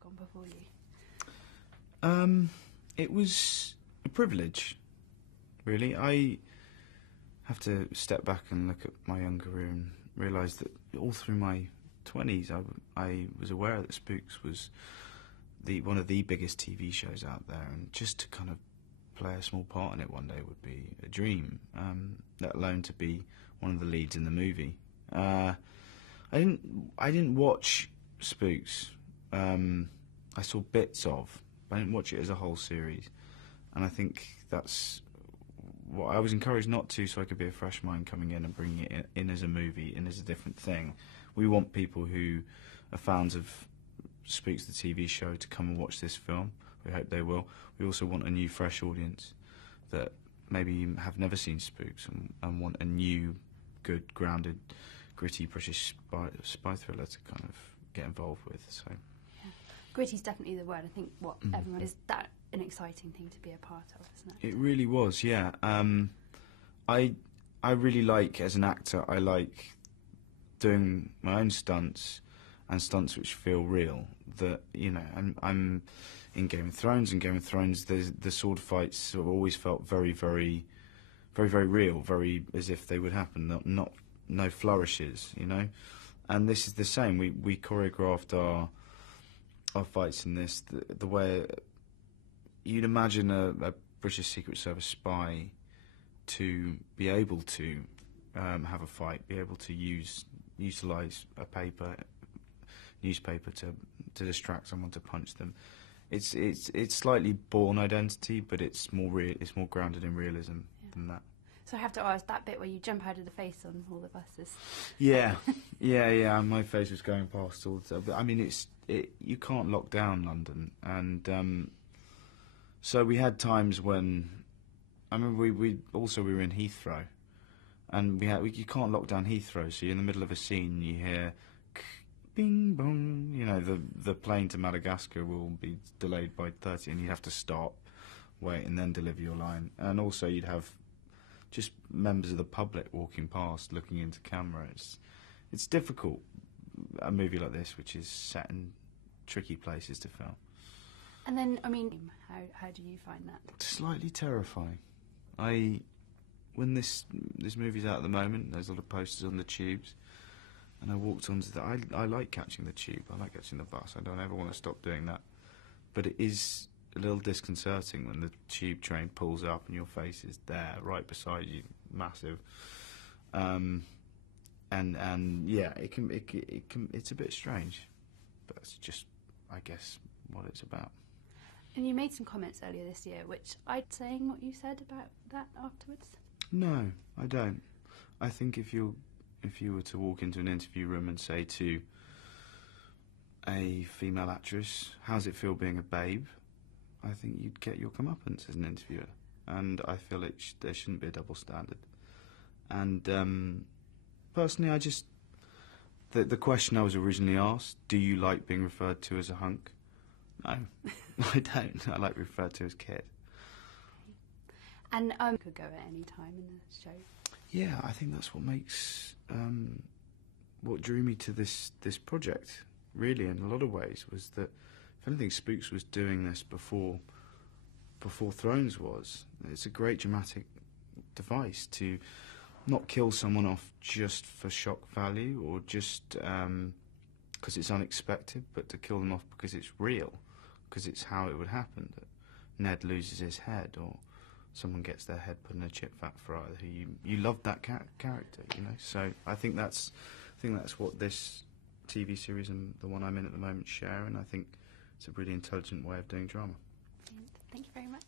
gone before you? It was a privilege, really. I have to step back and look at my young career and realise that all through my 20s I was aware that Spooks was one of the biggest TV shows out there, and just to kind of play a small part in it one day would be a dream, let alone to be one of the leads in the movie. I didn't watch Spooks. I saw bits of, but I didn't watch it as a whole series, and I think that's what I was encouraged not to, so I could be a fresh mind coming in and bringing it in as a movie, in as a different thing. We want people who are fans of Spooks the TV show to come and watch this film. We hope they will. We also want a new, fresh audience that maybe have never seen Spooks and want a new, good, grounded, gritty British spy thriller to kind of get involved with. So, yeah. Gritty's definitely the word. I think what everyone is that an exciting thing to be a part of, isn't it? It really was, yeah. I really like, as an actor, I like doing my own stunts and stunts which feel real. That, you know, I'm in Game of Thrones. In Game of Thrones, the sword fights sort of always felt very, very, very, very real, very as if they would happen. No flourishes, you know. And this is the same. We choreographed our fights in this the way you'd imagine a British Secret Service spy to be able to have a fight, be able to utilise a newspaper to distract someone, to punch them. It's slightly Bourne Identity, but it's more real. It's more grounded in realism than that. So I have to ask, that bit where you jump out of the face on all the buses. Yeah, yeah. My face was going past all the time. But I mean, you can't lock down London, and so we had times when I remember we were in Heathrow, and you can't lock down Heathrow. So you're in the middle of a scene, you hear bing bong. You know, the plane to Madagascar will be delayed by 30, and you'd have to stop, wait, and then deliver your line. And also you'd have just members of the public walking past, looking into camera. It's difficult, a movie like this, which is set in tricky places to film. And then, I mean, how do you find that? Slightly terrifying. When this movie's out at the moment, there's a lot of posters on the tubes, and I walked onto that. I like catching the tube. I like catching the bus. I don't ever want to stop doing that. But it is a little disconcerting when the tube train pulls up and your face is there, right beside you, massive. And yeah, it can. It's a bit strange, but it's just, I guess, what it's about. And you made some comments earlier this year, which I'd saying what you said about that afterwards. No, I don't. I think if you were to walk into an interview room and say to a female actress, "How's it feel being a babe?" I think you'd get your comeuppance as an interviewer, and I feel there shouldn't be a double standard. And personally, the question I was originally asked, "Do you like being referred to as a hunk?" No, I don't. I like referred to as kid. And could go at any time in the show. Yeah, I think that's what makes what drew me to this project. Really, in a lot of ways, was that if anything, Spooks was doing this before Thrones was. It's a great dramatic device to not kill someone off just for shock value or just because it's unexpected, but to kill them off because it's real, because it's how it would happen. That Ned loses his head, or someone gets their head put in a chip fat fryer. You love that character, you know. So I think that's what this TV series and the one I'm in at the moment share, and I think it's a really intelligent way of doing drama. Thank you very much.